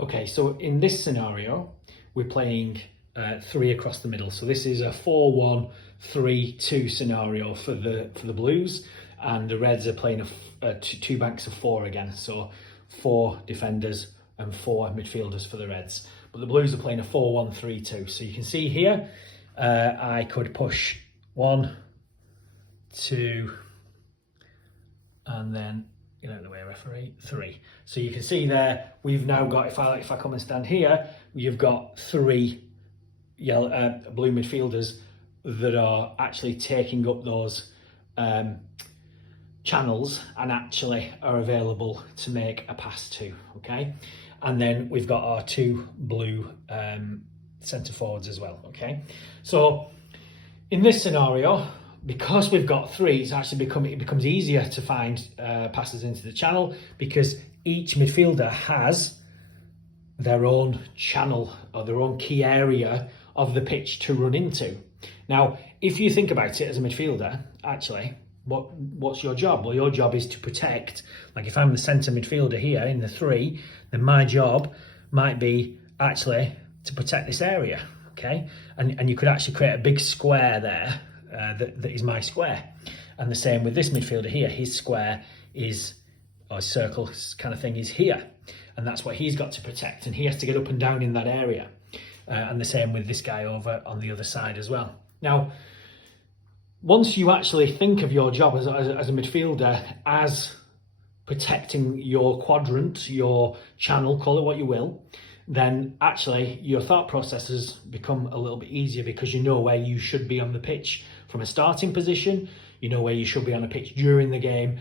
Okay, so in this scenario, we're playing 3 across the middle. So this is a 4-1-3-2 scenario for the Blues, and the Reds are playing two banks of 4 again. So 4 defenders and 4 midfielders for the Reds. But the Blues are playing a 4-1-3-2. So you can see here, I could push 1, 2, and then get out of the way, referee, 3. So you can see there, we've now got, if I come and stand here, you've got 3 blue midfielders that are actually taking up those channels and actually are available to make a pass to, okay? And then we've got our 2 blue centre forwards as well, okay? So in this scenario, because we've got 3, it becomes easier to find passes into the channel, because each midfielder has their own channel or their own key area of the pitch to run into. Now, if you think about it as a midfielder, actually, what's your job? Well, your job is to protect. Like if I'm the centre midfielder here in the 3, then my job might be actually to protect this area, okay? And you could actually create a big square there that is my square. And the same with this midfielder here. His square is, or circle kind of thing, is here. And that's what he's got to protect. And he has to get up and down in that area. And the same with this guy over on the other side as well. Now, once you actually think of your job as a midfielder as protecting your quadrant, your channel, call it what you will, then actually your thought processes become a little bit easier, because you know where you should be on the pitch from a starting position, you know where you should be on a pitch during the game,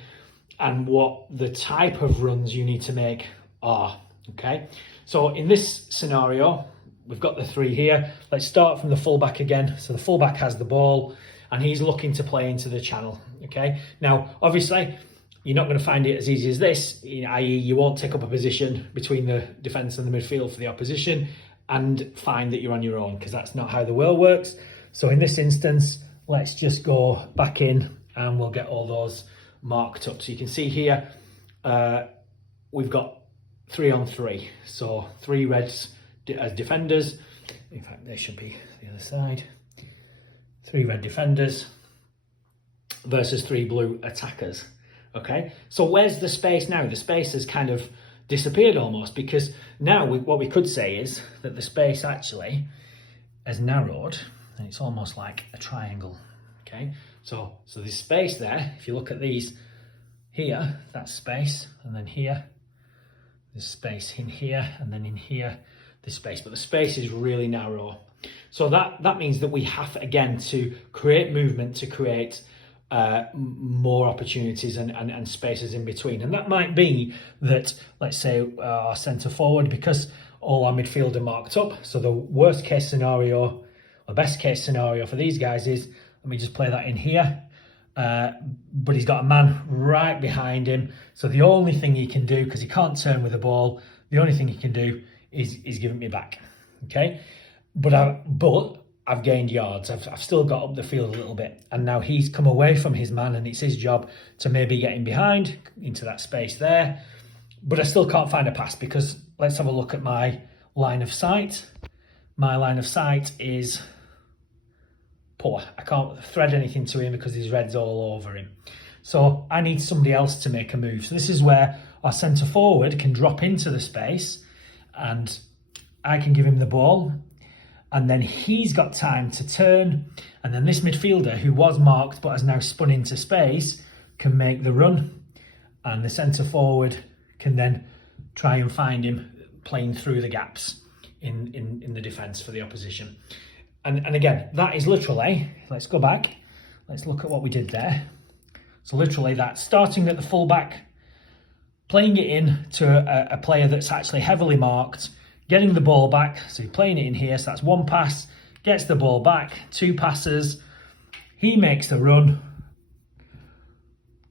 and what the type of runs you need to make are, okay? So in this scenario, we've got the 3 here. Let's start from the fullback again. So the fullback has the ball and he's looking to play into the channel, okay? Now, obviously, you're not going to find it as easy as this, i.e. you won't take up a position between the defence and the midfield for the opposition and find that you're on your own, because that's not how the world works. So in this instance, let's just go back in and we'll get all those marked up. So you can see here, we've got 3 on 3. So 3 Reds as defenders. In fact, they should be the other side. 3 red defenders versus 3 blue attackers. Okay, so where's the space now? The space has kind of disappeared almost, because now what we could say is that the space actually has narrowed, and it's almost like a triangle. Okay, so there's space there. If you look at these here, that's space, and then here there's space in here, and then in here there's space, but the space is really narrow. So that means that we have, again, to create movement, to create more opportunities and spaces in between. And that might be that, let's say, our centre forward, because all our midfield are marked up, so the worst case scenario, or best case scenario for these guys is, let me just play that in here, but he's got a man right behind him, so the only thing he can do, because he can't turn with the ball, the only thing he can do is give it me back, okay? But I've gained yards. I've still got up the field a little bit, and now he's come away from his man, and it's his job to maybe get in behind into that space there. But I still can't find a pass, because let's have a look at my line of sight. My line of sight is poor. I can't thread anything to him because his red's all over him. So I need somebody else to make a move. So this is where our centre forward can drop into the space, and I can give him the ball, and then he's got time to turn, and then this midfielder, who was marked but has now spun into space, can make the run, and the centre forward can then try and find him playing through the gaps in the defence for the opposition. And again, that is literally, let's go back, let's look at what we did there. So literally that's starting at the fullback, playing it in to a player that's actually heavily marked, getting the ball back, so you're playing it in here, so that's 1 pass, gets the ball back, 2 passes, he makes the run,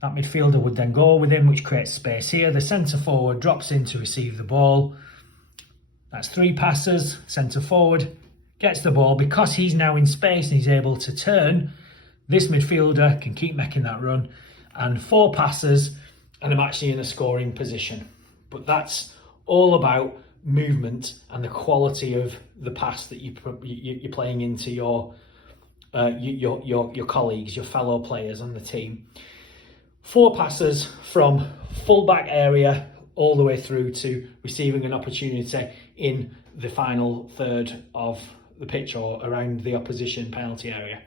that midfielder would then go with him, which creates space here, the centre forward drops in to receive the ball, that's 3 passes, centre forward gets the ball, because he's now in space and he's able to turn, this midfielder can keep making that run, and 4 passes, and I'm actually in a scoring position. But that's all about movement and the quality of the pass that you're playing into your colleagues, your fellow players on the team. 4 passes from full-back area all the way through to receiving an opportunity in the final third of the pitch or around the opposition penalty area.